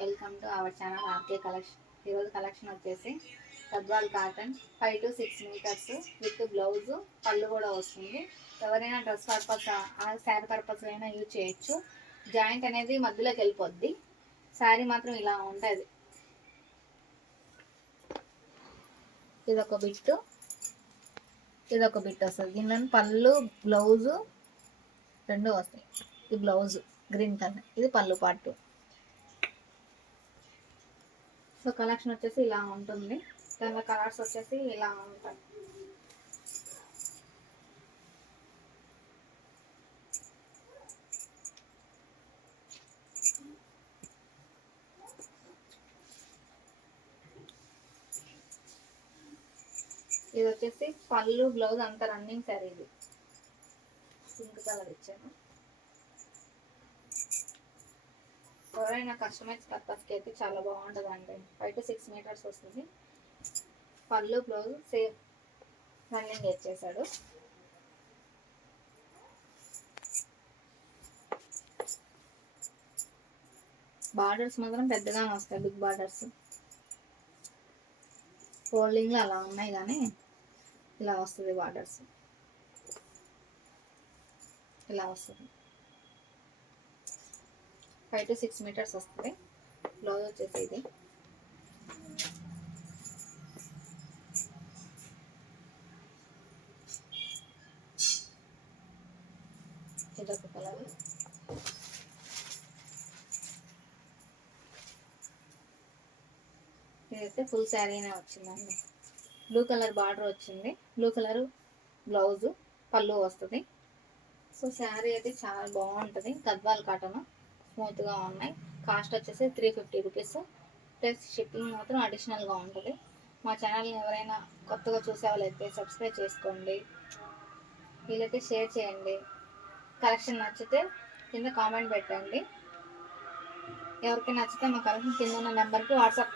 Welcome to our channel RK collection. ఈరోజు collection వచ్చేసి Gadwal cotton 5 to 6 meters with blouse, పళ్ళు కూడా వస్తుంది. ఎవరైనా డ్రెస్ పర్పస్ శారీ పర్పస్ అయినా యూజ్ చేయొచ్చు. జాయింట్ అనేది మధ్యలోకి వెళ్ళిపోద్ది. శారీ మాత్రం ఇలా ఉంటుంది. ఇదొక బిట్టు, ఇదొక బిట్ వస్తుంది. దీనిలో పళ్ళు బ్లౌజు రెండు వస్తాయి. ఇది బ్లౌజ్ గ్రీన్ కలర్, ఇది పళ్ళు పాటు. సో కలెక్షన్ వచ్చేసి ఇలా ఉంటుంది. దానిలో కలర్స్ వచ్చేసి ఇలా ఉంటాయి. ఇది వచ్చేసి పళ్ళు బ్లౌజ్ అంతా రన్నింగ్ సారీ. ఇది పింక్ కలర్ ఇచ్చాను. ఎవరైనా కస్టమైజ్ పర్పస్కి అయితే చాలా బాగుంటుంది అండి. 5 to 6 మీటర్స్ వస్తుంది. పళ్ళు బ్లౌజ్ సేమ్ రన్నింగ్ ఇచ్చేసాడు. బార్డర్స్ మాత్రం పెద్దగానే వస్తాయి, బిగ్ బార్డర్స్. ఫోల్డింగ్లో అలా ఉన్నాయి కానీ ఇలా వస్తుంది. బార్డర్స్ ఇలా వస్తుంది. 5 to 6 మీటర్స్ వస్తుంది. బ్లౌజ్ వచ్చేసి ఇది. ఇదొక కలర్. ఇదైతే ఫుల్ శారీనే వచ్చిందండి. బ్లూ కలర్ బార్డర్ వచ్చింది. బ్లూ కలర్ బ్లౌజు, పళ్ళు వస్తుంది. సో శారీ అయితే చాలా బాగుంటుంది. గద్వాల్ కాటన్ స్మూత్గా ఉన్నాయి. కాస్ట్ వచ్చేసి 350 రూపీస్ ప్లస్ షిప్పింగ్ మాత్రం అడిషనల్గా ఉంటుంది. మా ఛానల్ని ఎవరైనా కొత్తగా చూసే వాళ్ళైతే సబ్స్క్రైబ్ చేసుకోండి. వీలైతే షేర్ చేయండి. కలెక్షన్ నచ్చితే కింద కామెంట్ పెట్టండి. ఎవరికి నచ్చితే మా కలెక్షన్ కింద ఉన్న నెంబర్కి వాట్సాప్